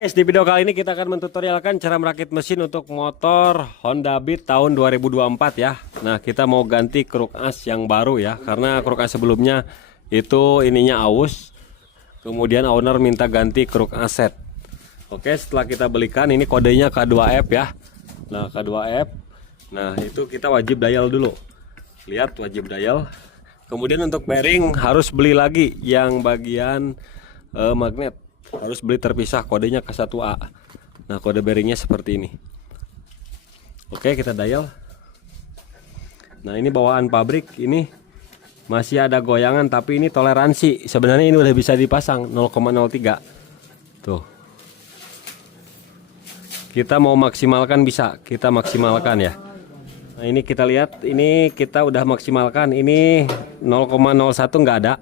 Guys, di video kali ini kita akan mentutorialkan cara merakit mesin untuk motor Honda Beat tahun 2024 ya. Nah, kita mau ganti kruk as yang baru ya, karena kruk as sebelumnya itu ininya aus. Kemudian owner minta ganti kruk aset. Oke, setelah kita belikan ini kodenya K2F ya. Nah, K2F. Nah, itu kita wajib dial dulu. Lihat, wajib dial. Kemudian untuk bearing harus beli lagi yang bagian magnet. Harus beli terpisah, kodenya K1A. Nah, kode bearingnya seperti ini. Oke, kita dial. Nah, ini bawaan pabrik, ini masih ada goyangan, tapi ini toleransi. Sebenarnya ini udah bisa dipasang 0,03. Tuh. Kita mau maksimalkan bisa, kita maksimalkan ya. Nah, ini kita lihat, ini kita udah maksimalkan. Ini 0,01 nggak ada.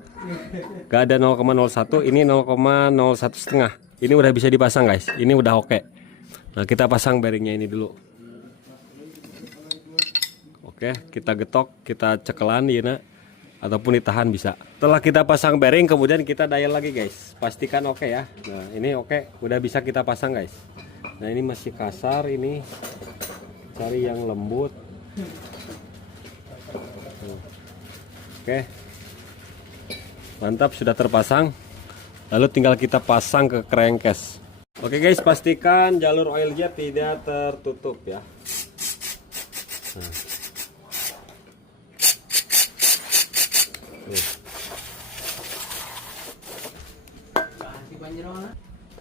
Gak ada 0,01, ini 0,01 setengah. Ini udah bisa dipasang guys, ini udah oke. Nah, kita pasang bearingnya ini dulu. Oke, kita getok, kita cekelan ya, ataupun ditahan bisa. Setelah kita pasang bearing, kemudian kita dial lagi guys. Pastikan oke ya. Nah, ini oke, udah bisa kita pasang guys. Nah, ini masih kasar, ini cari yang lembut. Oke, mantap, sudah terpasang. Lalu tinggal kita pasang ke crankcase. Oke guys, pastikan jalur oil jet tidak tertutup ya.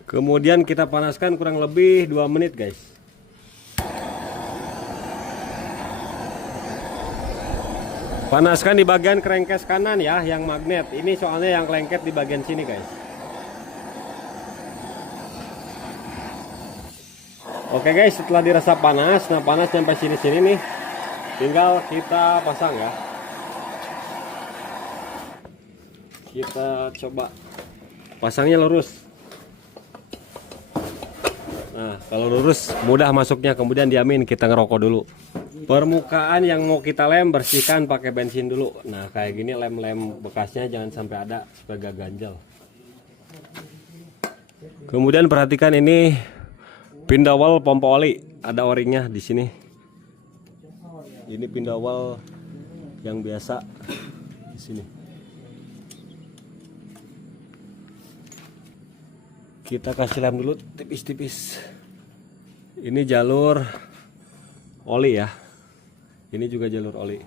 Kemudian kita panaskan kurang lebih 2 menit guys. Panaskan di bagian crankcase kanan ya, yang magnet. Ini soalnya yang lengket di bagian sini guys. Oke guys, setelah dirasa panas, nah panas sampai sini-sini nih, tinggal kita pasang ya. Kita coba pasangnya lurus. Nah, kalau lurus mudah masuknya, kemudian diamin kita ngerokok dulu. Permukaan yang mau kita lem bersihkan pakai bensin dulu. Nah, kayak gini lem-lem bekasnya jangan sampai ada supaya gak ganjal. Kemudian perhatikan ini pindawal pompa oli, ada o-ringnya di sini. Ini pindawal yang biasa di sini. Kita kasih lem dulu tipis-tipis. Ini jalur oli ya. Ini juga jalur oli.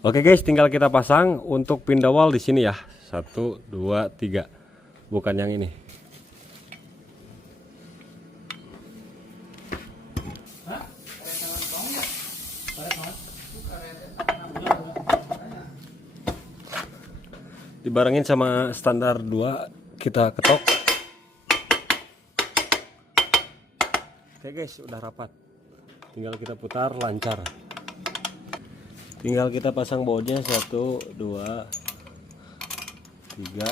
Oke guys, tinggal kita pasang untuk pindawal di sini ya. 1, 2, 3. Bukan yang ini. Dibarengin sama standar 2, kita ketok. Oke guys, udah rapat. Tinggal kita putar, lancar. Tinggal kita pasang bautnya 1, 2, 3,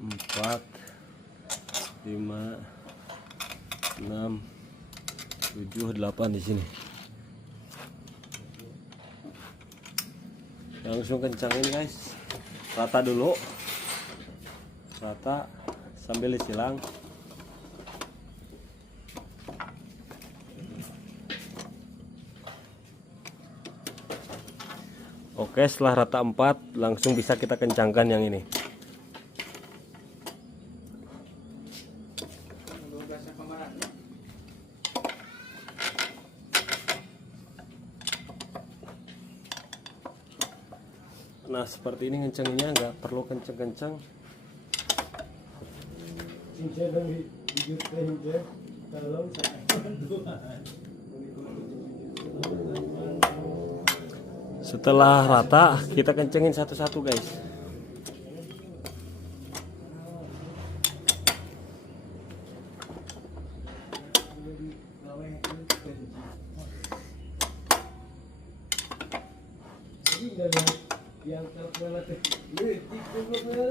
4, 5, 6, 7, 8 di sini. Langsung kencangin guys. Rata dulu. Rata sambil disilang. Oke, setelah rata 4, langsung bisa kita kencangkan yang ini. Nah, seperti ini ngencenginnya, nggak perlu kenceng-kenceng. Setelah rata, kita kencengin satu-satu guys.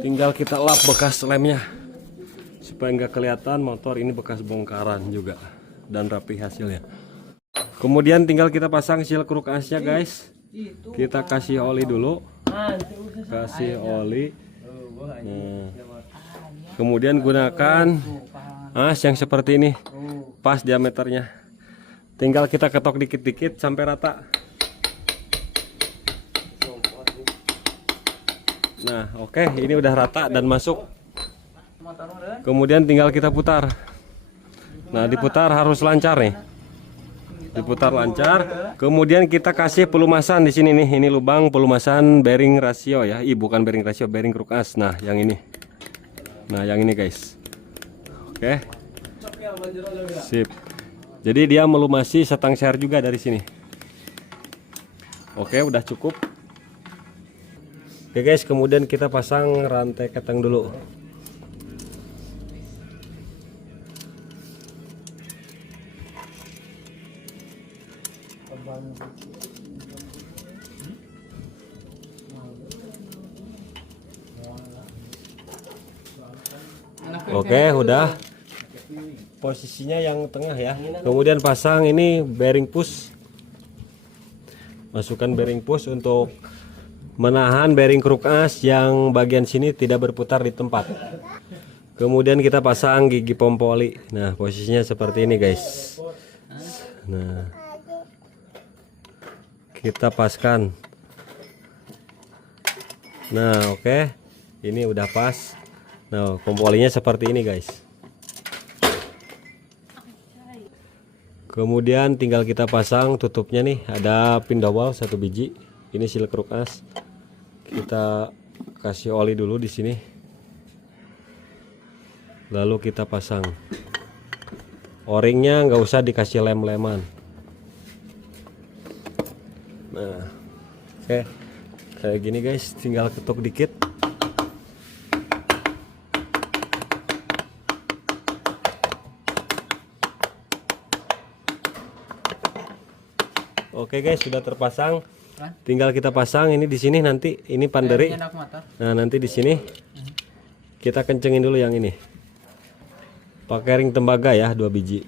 Tinggal kita lap bekas lemnya supaya nggak kelihatan motor ini bekas bongkaran juga, dan rapi hasilnya. Kemudian tinggal kita pasang seal kruk asnya guys. Kita kasih oli dulu. kasih oli. Nah, kemudian gunakan as yang seperti ini, pas diameternya. Tinggal kita ketok dikit-dikit sampai rata. Nah, oke, ini udah rata dan masuk. Kemudian tinggal kita putar. Nah, diputar harus lancar nih. Diputar lancar. Kemudian kita kasih pelumasan di sini nih. Ini lubang pelumasan bearing rasio ya. Bukan bearing rasio, bearing kruk as. Nah, yang ini. Nah, yang ini guys. Oke. Sip. Jadi dia melumasi setang share juga dari sini. Oke, udah cukup. Oke guys, kemudian kita pasang rantai keteng dulu. Oke, udah. Posisinya yang tengah ya. Kemudian pasang ini bearing push. Masukkan bearing push untuk menahan bearing kruk as yang bagian sini tidak berputar di tempat. Kemudian kita pasang gigi pompa oli. Nah, posisinya seperti ini guys. Nah, kita paskan. Nah, oke. Ini udah pas. Nah, pompa olinya seperti ini guys. Kemudian tinggal kita pasang tutupnya nih. Ada pin dowel 1 biji. Ini seal kruk as. Kita kasih oli dulu di sini. Lalu kita pasang. O-ringnya nggak usah dikasih lem-leman. Nah, oke, kayak gini guys. Tinggal ketuk dikit. Oke guys, sudah terpasang. Tinggal kita pasang ini di sini nanti ini panderi. Nah, nanti di sini kita kencengin dulu yang ini. Pakai ring tembaga ya, 2 biji.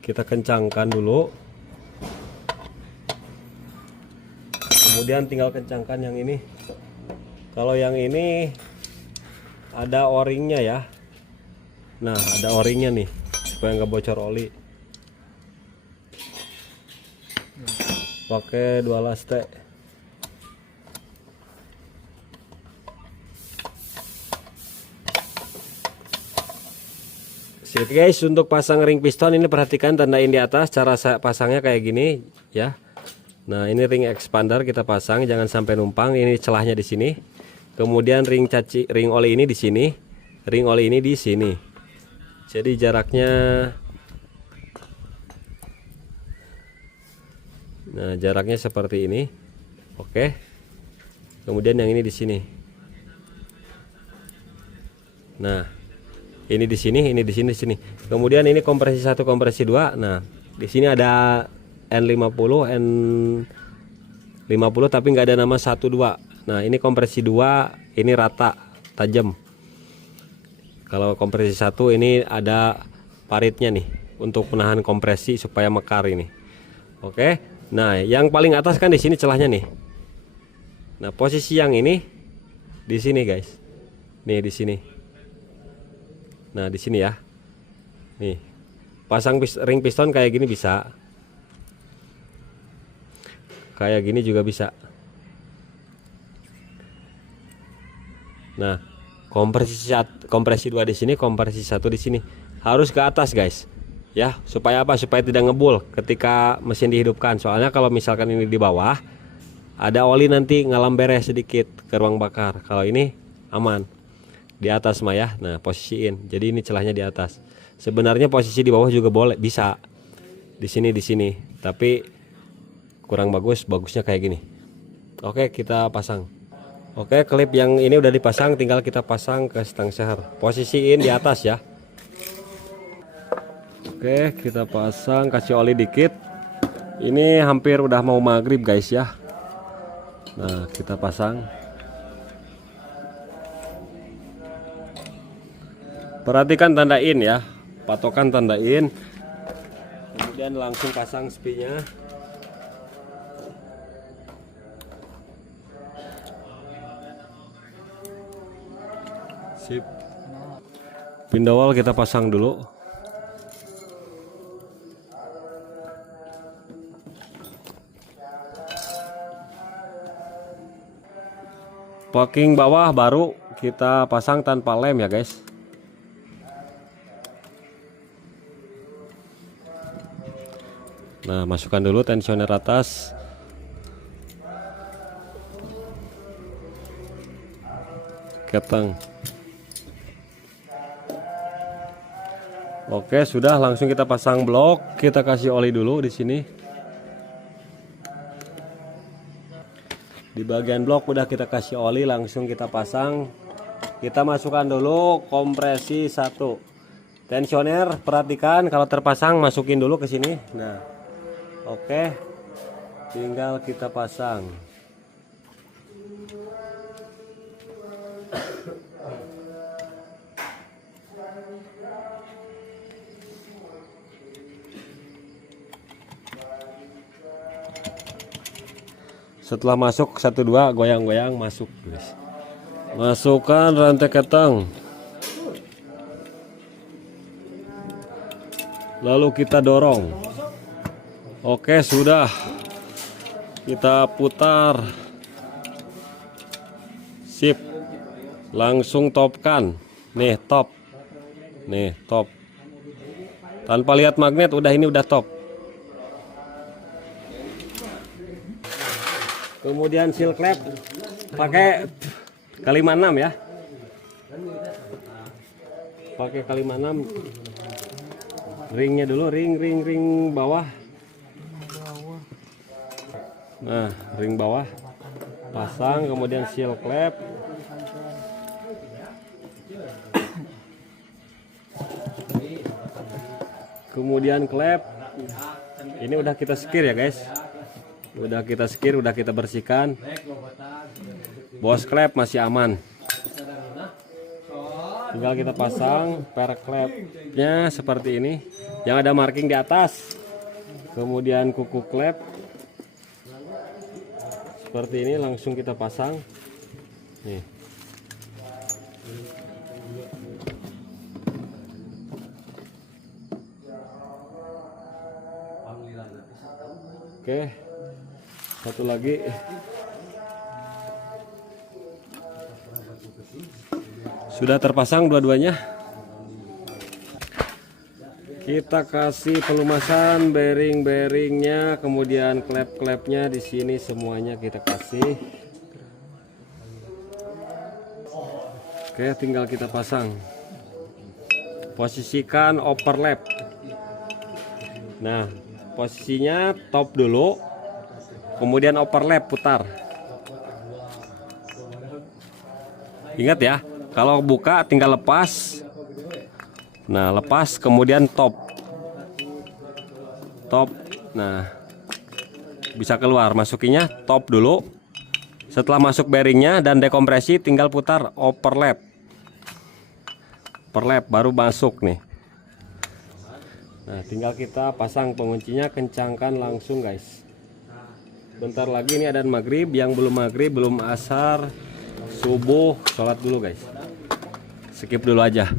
Kita kencangkan dulu. Kemudian tinggal kencangkan yang ini. Kalau yang ini ada o-ringnya ya. Nah, ada o-ringnya nih supaya nggak bocor oli. Pakai 2 laste. Sip guys, untuk pasang ring piston ini perhatikan tandain di atas. Cara pasangnya kayak gini ya. Nah, ini ring expander kita pasang, jangan sampai numpang. Ini celahnya di sini. Kemudian ring oli ini di sini, ring oli ini di sini. Jadi jaraknya, nah jaraknya seperti ini. Oke. Kemudian yang ini di sini. Nah, ini di sini, ini di sini, di sini. Kemudian ini kompresi 1, kompresi 2. Nah, di sini ada N50, N50 tapi nggak ada nama 1, 2. Nah, ini kompresi 2, ini rata, tajam. Kalau kompresi 1 ini ada paritnya nih untuk menahan kompresi supaya mekar ini. Oke. Nah, yang paling atas kan di sini celahnya nih. Nah, posisi yang ini di sini guys. Nih di sini. Nah, di sini ya. Nih. Pasang ring piston kayak gini bisa. Kayak gini juga bisa. Nah, kompresi 2 di sini, kompresi 1 di sini. Harus ke atas, guys. Ya, supaya apa? Supaya tidak ngebul ketika mesin dihidupkan. Soalnya kalau misalkan ini di bawah, ada oli nanti ngalamber sedikit ke ruang bakar. Kalau ini aman. Di atas mah ya. Nah, posisiin. Jadi ini celahnya di atas. Sebenarnya posisi di bawah juga boleh, bisa. Di sini, di sini. Tapi kurang bagus, bagusnya kayak gini. Oke, kita pasang. Oke, klip yang ini udah dipasang, tinggal kita pasang ke stang seher. Posisiin di atas ya. Oke, kita pasang, kasih oli dikit. Ini hampir udah mau maghrib guys ya. Nah, kita pasang. Perhatikan tandain ya, patokan tandain. Kemudian langsung pasang spinya. Sip. Pindawal kita pasang dulu. Packing bawah baru kita pasang tanpa lem ya guys. Nah, masukkan dulu tensioner atas. Keteng. Oke, sudah, langsung kita pasang blok. Kita kasih oli dulu di sini. Di bagian blok udah kita kasih oli, langsung kita pasang. Kita masukkan dulu kompresi 1. Tensioner, perhatikan kalau terpasang masukin dulu ke sini. Nah. Oke, tinggal kita pasang. Setelah masuk 1 2 goyang-goyang masuk guys. Masukkan rantai keteng. Lalu kita dorong. Oke, sudah. Kita putar. Sip. Langsung topkan. Nih, top. Nih, top. Tanpa lihat magnet udah, ini udah top. Kemudian seal clamp pakai kali 6 ya. Pakai kali 6. Ringnya dulu, ring bawah. Nah, ring bawah pasang, kemudian seal clamp. Kemudian clamp. Ini udah kita skir ya guys. Udah kita skir, udah kita bersihkan. Bos clamp masih aman. Tinggal kita pasang per clampnya seperti ini. Yang ada marking di atas. Kemudian kuku clamp. Seperti ini, langsung kita pasang. Nih. Oke. Satu lagi. Sudah terpasang dua-duanya. Kita kasih pelumasan bearing-bearingnya, kemudian klep-klepnya di sini semuanya kita kasih. Oke, tinggal kita pasang. Posisikan overlap. Nah, posisinya top dulu, kemudian overlap, putar. Ingat ya, kalau buka tinggal lepas. Nah, lepas kemudian top. Nah, bisa keluar. Masukinya top dulu. Setelah masuk bearingnya dan dekompresi, tinggal putar overlap. Overlap baru masuk nih. Nah, tinggal kita pasang penguncinya, kencangkan langsung guys. Bentar lagi ini ada maghrib. Yang belum maghrib, belum asar, subuh, sholat dulu guys. Skip dulu aja.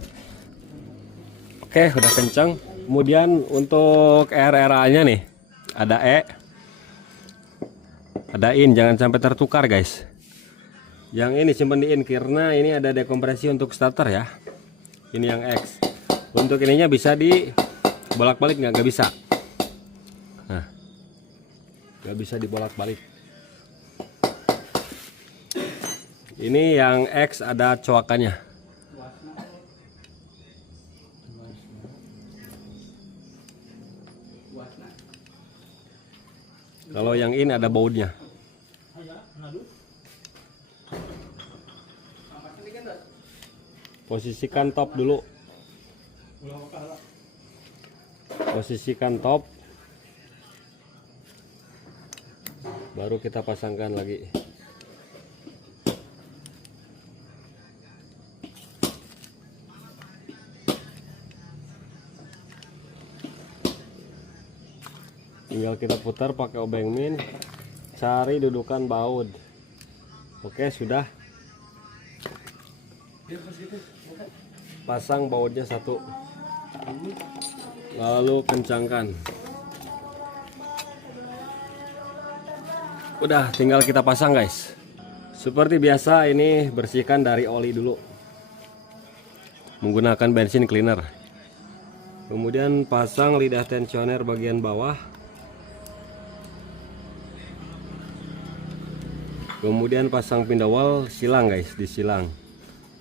Oke, udah kencang. Kemudian untuk RRA-nya nih, ada E, ada IN, jangan sampai tertukar guys. Yang ini simpen di IN karena ini ada dekompresi untuk starter ya. Ini yang X. Untuk ininya bisa di bolak-balik nggak bisa. Nah, nggak bisa dibolak-balik. Ini yang X ada coakannya. Kalau yang ini ada bautnya. Posisikan top dulu. Posisikan top. Baru kita pasangkan lagi. Tinggal kita putar pakai obeng min, cari dudukan baut. Oke, sudah. pasang bautnya satu, lalu kencangkan. Udah tinggal kita pasang guys. Seperti biasa ini bersihkan dari oli dulu menggunakan bensin cleaner. Kemudian pasang lidah tensioner bagian bawah. Kemudian pasang pindawal silang guys, disilang.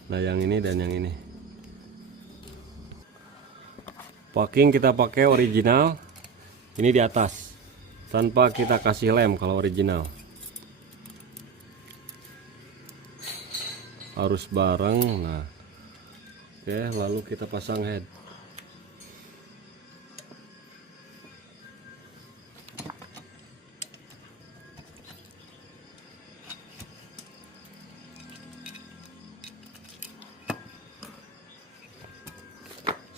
Nah yang ini dan yang ini. Packing kita pakai original. Ini di atas, tanpa kita kasih lem kalau original. Harus bareng. Nah, oke, lalu kita pasang head.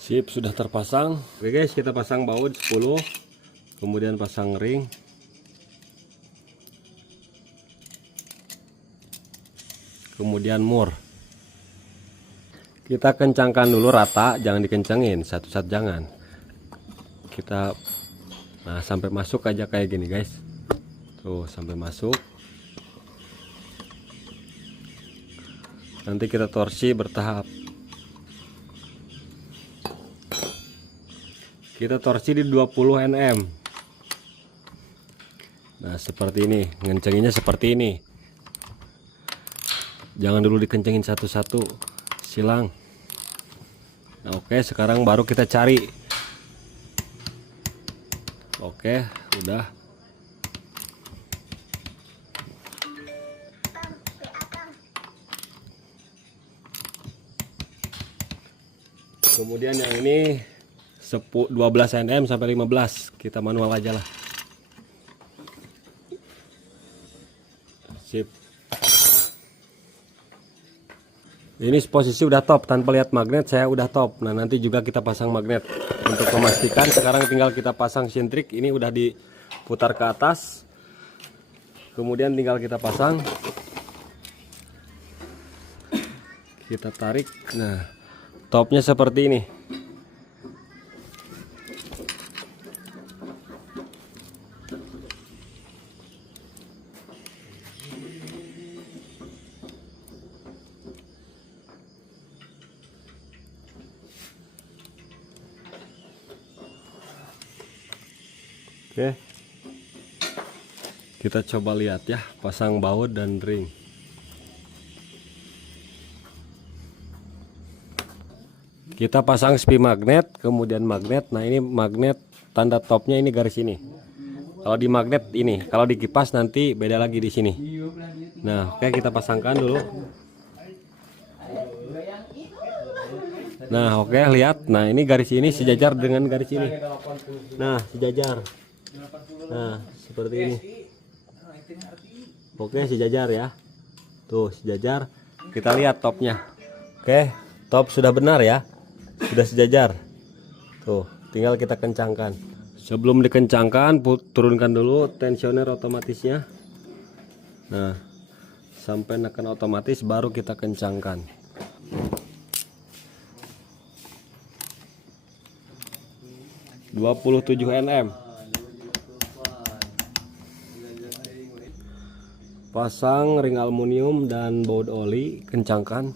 Sip, sudah terpasang. Oke guys, kita pasang baut 10, kemudian pasang ring. Kemudian mur. Kita kencangkan dulu rata, jangan dikencengin satu-satu, jangan. Kita sampai masuk aja kayak gini guys. Tuh, sampai masuk. Nanti kita torsi bertahap. Kita torsi di 20 Nm. Nah seperti ini, ngencenginnya seperti ini. Jangan dulu dikencengin satu-satu, silang. Nah, oke, sekarang baru kita cari. Oke, udah. Kemudian yang ini 12 Nm sampai 15, kita manual aja lah. Sip. Ini posisi udah top, tanpa lihat magnet saya udah top. Nah nanti juga kita pasang magnet untuk memastikan. Sekarang tinggal kita pasang sintrik. Ini udah diputar ke atas, kemudian tinggal kita pasang. Kita tarik. Nah topnya seperti ini. Oke, kita coba lihat ya, pasang baut dan ring. Kita pasang spi magnet, kemudian magnet. Nah ini magnet, tanda topnya ini garis ini. Kalau di magnet ini, kalau di kipas nanti beda lagi di sini. Nah oke, kita pasangkan dulu. Nah oke, lihat. Nah ini garis ini sejajar dengan garis ini. Nah sejajar. Nah seperti ini. Oke, sejajar ya. Tuh sejajar. Kita lihat topnya. Oke, top sudah benar ya, sudah sejajar. Tuh tinggal kita kencangkan. Sebelum dikencangkan, turunkan dulu tensioner otomatisnya. Nah sampai nekan otomatis baru kita kencangkan. (27 Nm). Pasang ring aluminium dan baut oli, kencangkan.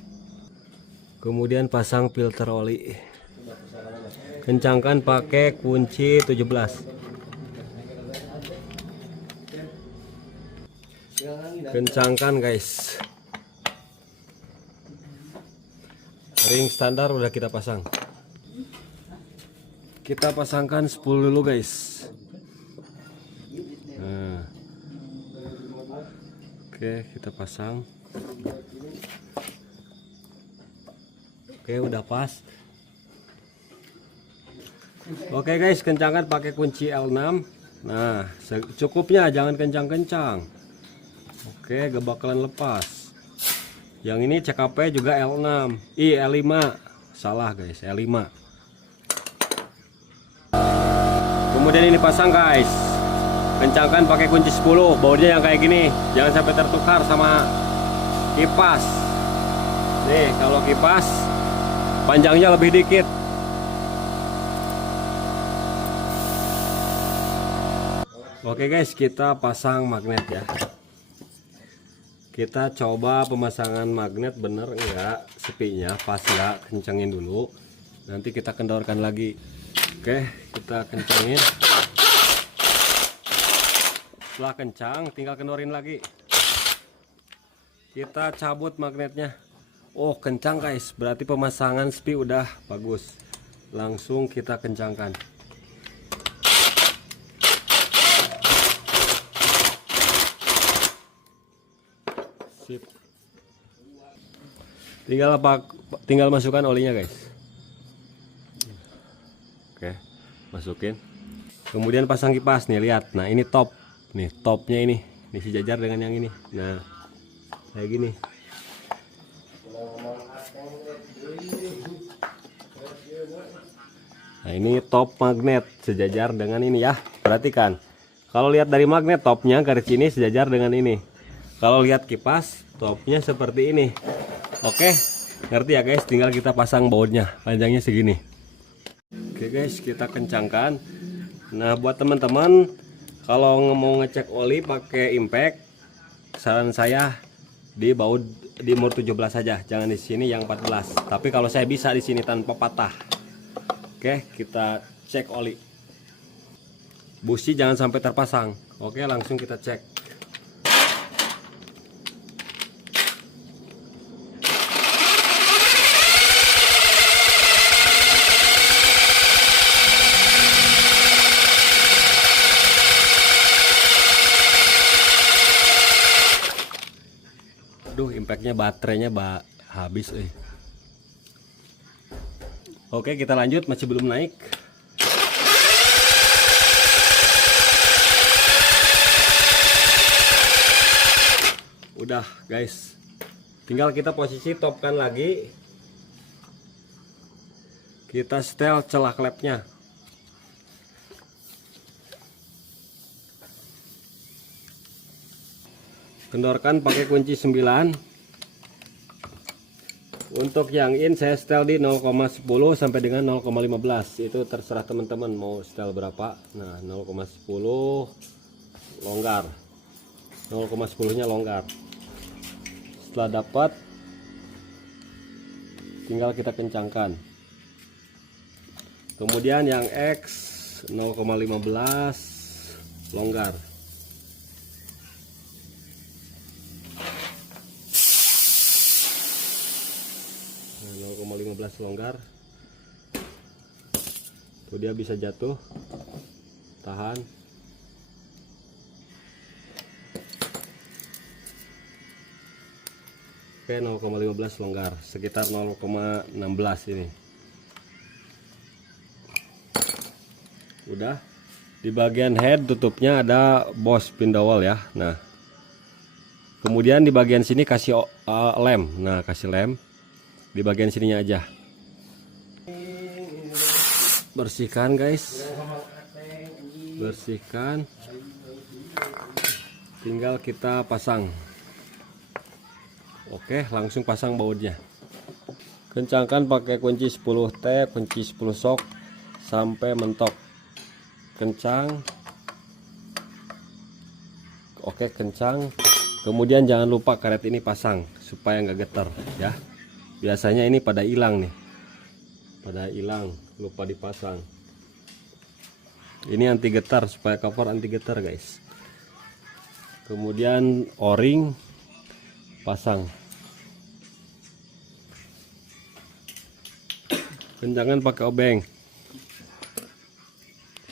Kemudian pasang filter oli, kencangkan pakai kunci 17. Kencangkan guys. Ring standar udah kita pasang. Kita pasangkan spool dulu guys. Nah. Oke, kita pasang. Oke, udah pas. Oke guys, kencangkan pakai kunci L6. Nah cukupnya, jangan kencang-kencang. Oke, gak bakalan lepas. Yang ini CKP juga L6, L5. Salah guys, L5. Kemudian ini pasang guys. Kencangkan pakai kunci 10, bautnya yang kayak gini, jangan sampai tertukar sama kipas. Nih kalau kipas panjangnya lebih dikit. Oke guys, kita pasang magnet ya. Kita coba pemasangan magnet bener enggak, sepinya pas enggak, kencengin dulu. Nanti kita kendorkan lagi. Oke, kita kencengin. Setelah kencang, tinggal kendorin lagi. Kita cabut magnetnya. Oh, kencang guys, berarti pemasangan spi udah bagus. Langsung kita kencangkan. Sip. Tinggal masukkan olinya guys. Oke, masukin. Kemudian pasang kipas nih, lihat. Nah, ini top. Nih, topnya ini sejajar dengan yang ini. Nah, kayak gini. Nah, ini top magnet sejajar dengan ini ya. Perhatikan. Kalau lihat dari magnet, topnya garis ini sejajar dengan ini. Kalau lihat kipas, topnya seperti ini. Oke, ngerti ya guys? Tinggal kita pasang bautnya. Panjangnya segini. Oke guys, kita kencangkan. Nah, buat teman-teman, kalau mau ngecek oli pakai impact, saran saya di baut di umur 17 saja, jangan di sini yang 14. Tapi kalau saya bisa di sini tanpa patah. Oke, kita cek oli. Busi jangan sampai terpasang. Oke, langsung kita cek. Aduh, impactnya baterainya habis. Oke, kita lanjut, masih belum naik. Udah guys, tinggal kita posisi topkan lagi. Kita setel celah klepnya. Kendorkan pakai kunci 9. Untuk yang in saya setel di 0,10 sampai dengan 0,15. Itu terserah teman-teman mau setel berapa. Nah, 0,10 longgar. 0,10-nya longgar. Setelah dapat, tinggal kita kencangkan. Kemudian yang X 0,15 longgar. Nah, 0,15 longgar. Tuh dia bisa jatuh. Tahan. Oke, 0,15 longgar, sekitar 0,16 ini. Udah. Di bagian head tutupnya ada Bosch Pindawal ya. Nah, kemudian di bagian sini kasih lem. Nah, kasih lem di bagian sininya aja. Bersihkan guys, bersihkan. Tinggal kita pasang. Oke, langsung pasang bautnya. Kencangkan pakai kunci 10T, kunci 10 sok sampai mentok. Kencang. Oke, kencang. Kemudian jangan lupa karet ini pasang supaya nggak getar ya. Biasanya ini pada hilang nih, pada hilang, lupa dipasang. Ini anti getar, supaya cover anti getar guys. Kemudian o-ring pasang. Kencangkan pakai obeng,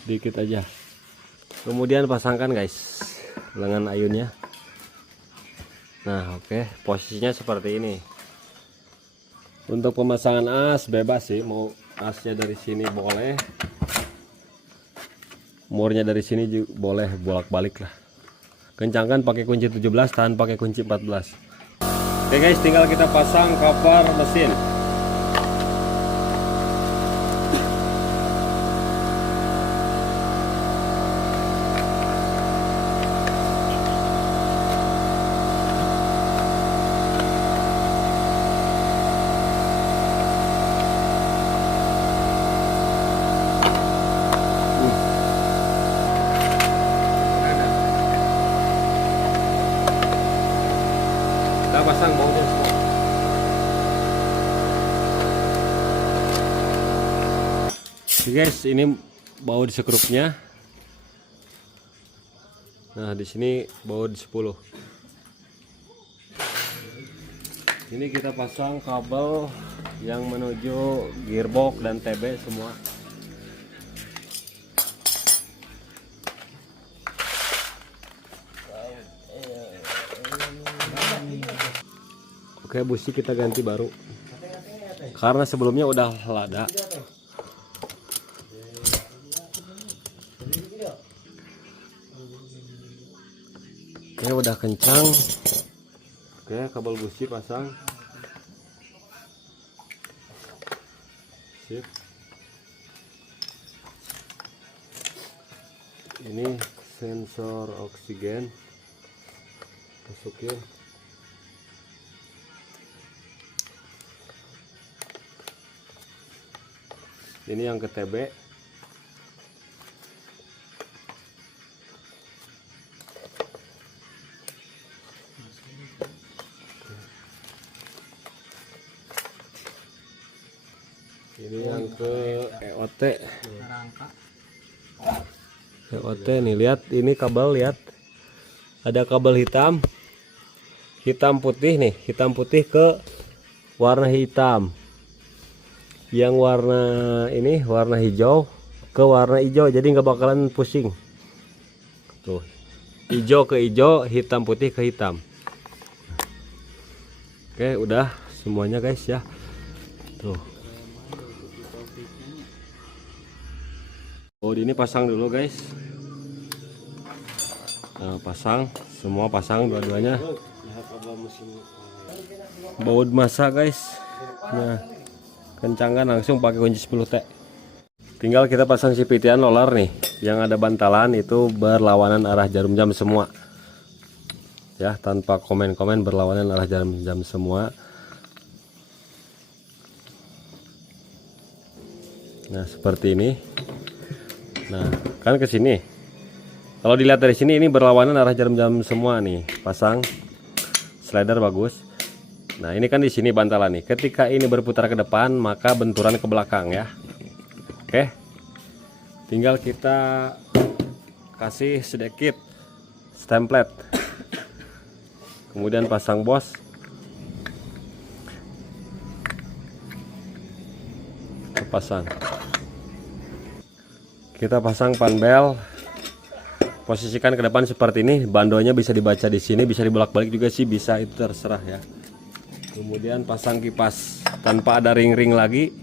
sedikit aja. Kemudian pasangkan guys lengan ayunnya. Nah, oke, posisinya seperti ini. Untuk pemasangan as bebas sih, mau asnya dari sini boleh, murnya dari sini juga boleh, bolak-balik lah. Kencangkan pakai kunci 17, tahan pakai kunci 14. Oke guys, tinggal kita pasang cover mesin. pasang bautnya semua. Oke guys, ini baut sekrupnya. Nah, di sini baut 10. Ini kita pasang kabel yang menuju gearbox dan TB semua. Oke, busi kita ganti baru karena sebelumnya udah lada. Oke, udah kencang. Oke, kabel busi pasang. Sip. Ini sensor oksigen, masukin. Ini yang ke TB. Ini yang ke EOT. EOT nih, lihat ini kabel, lihat. Ada kabel hitam. Hitam putih nih, hitam putih ke warna hitam. Yang warna ini warna hijau ke warna hijau, jadi nggak bakalan pusing. Tuh, hijau ke hijau, hitam putih ke hitam. Oke, udah semuanya guys ya. Tuh. Oh, ini pasang dulu guys. Nah, pasang, semua pasang dua-duanya. Baut masa guys. Nah, kencangkan langsung pakai kunci 10T. Tinggal kita pasang si pitian roller nih, yang ada bantalan itu berlawanan arah jarum jam semua. Ya, tanpa komen-komen, berlawanan arah jarum jam semua. Nah, seperti ini. Nah, kan ke sini. Kalau dilihat dari sini ini berlawanan arah jarum jam semua nih. Pasang slider bagus. Nah, ini kan di sini bantalan nih. Ketika ini berputar ke depan, maka benturan ke belakang ya. Oke. Tinggal kita kasih sedikit stemplet. Kemudian pasang bos. Pasang. Kita pasang panbel. Posisikan ke depan seperti ini. Bandonya bisa dibaca di sini, bisa dibolak-balik juga sih, bisa, itu terserah ya. Kemudian pasang kipas tanpa ada ring-ring lagi.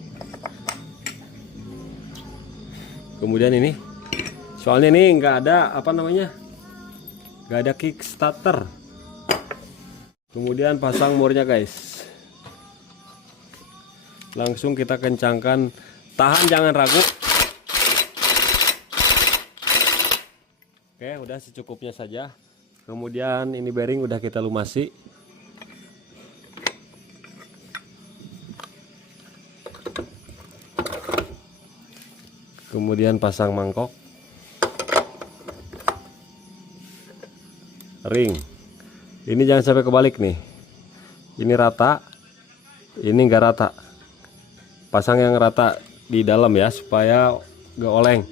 Kemudian ini, soalnya ini nggak ada apa namanya, nggak ada kickstarter. Kemudian pasang murnya guys. Langsung kita kencangkan, tahan jangan ragu. Oke, udah secukupnya saja. Kemudian ini bearing udah kita lumasi. Kemudian pasang mangkok, ring. Ini jangan sampai kebalik nih. Ini rata, ini enggak rata. Pasang yang rata di dalam ya, supaya gak oleng.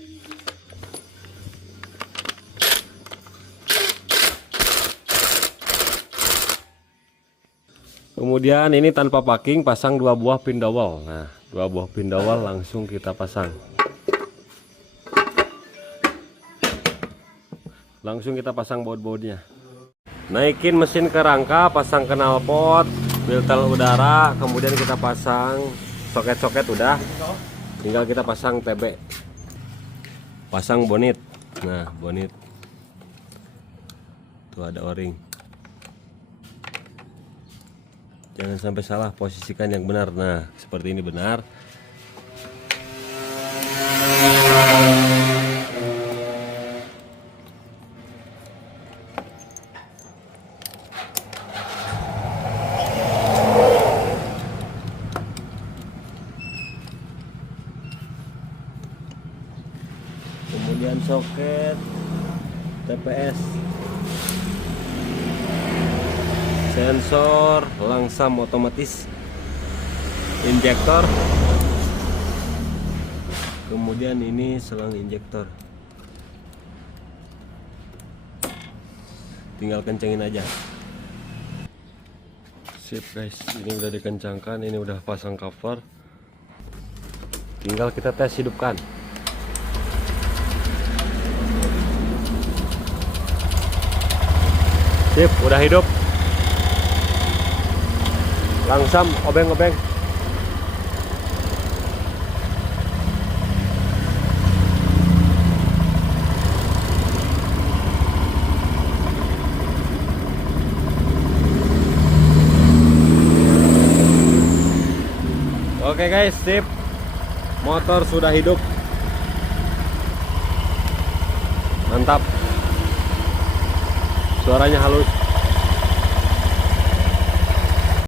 Kemudian ini tanpa packing, pasang 2 buah pin dowel. Nah, 2 buah pin dowel langsung kita pasang. Langsung kita pasang baut-bautnya. Naikin mesin ke rangka, pasang knalpot, filter udara, kemudian kita pasang soket-soket udah. Tinggal kita pasang TB. Pasang bonit. Nah, bonit. Tuh ada O-ring. Jangan sampai salah, posisikan yang benar. Nah, seperti ini benar. Kemudian soket TPS sensor langsam otomatis, injektor, kemudian ini selang injektor, tinggal kencengin aja. Sip guys, ini udah dikencangkan, ini udah pasang cover, tinggal kita tes hidupkan. Sip, udah hidup. Langsam, obeng-obeng. Oke guys, sip. Motor sudah hidup. Mantap. Suaranya halus.